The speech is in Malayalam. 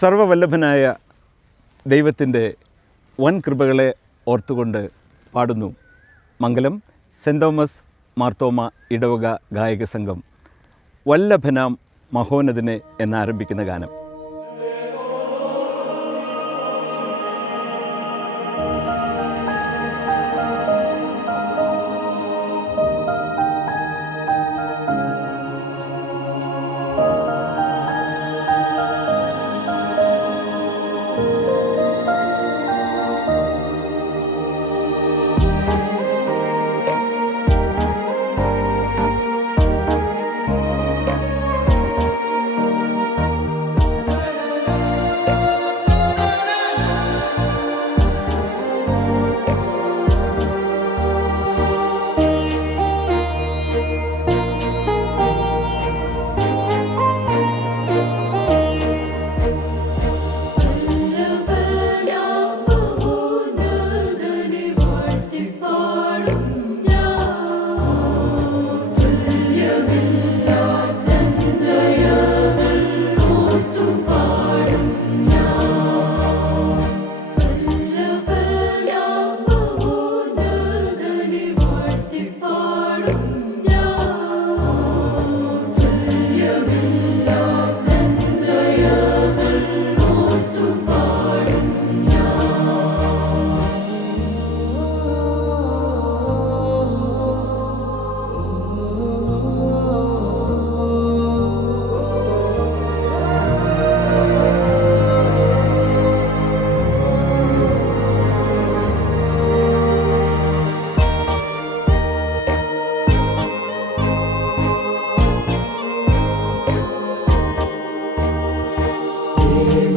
സർവവല്ലഭനായ ദൈവത്തിന്റെ വൻ കൃപകളെ ഓർത്തുകൊണ്ട് പാടുന്നു. മംഗലം സെന്റ് തോമസ് മാർത്തോമ ഇടവക ഗായക സംഘം. വല്ലഭനാം മഹോന്നതിനെ എന്നാരംഭിക്കുന്ന ഗാനം. Lord.